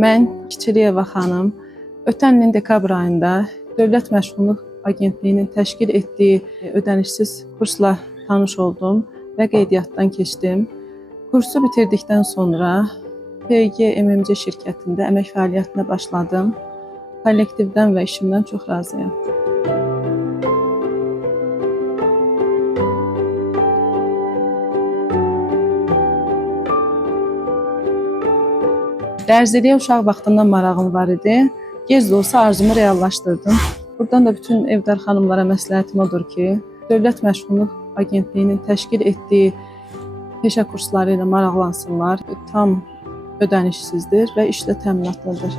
Mən Kiçiliyeva xanım ötən ilin dekabr ayında Dövlət Məşğulluq Agentliyinin təşkil etdiyi ödənişsiz kursla tanış oldum və qeydiyyatdan keçdim. Kursu bitirdikdən sonra PG MMC şirkətində əmək fəaliyyətinə başladım. Kollektivdən və işimdən çox razıyam. Dərziliyə uşaq vaxtından marağım var idi. Gec də olsa arzumu reallaşdırdım. Buradan da bütün evdar xanımlara məsləhətim odur ki, Dövlət Məşğulluq Agentliyinin təşkil etdiyi peşə kursları ilə maraqlansınlar. Tam ödənişsizdir və işlə təminatlıdır.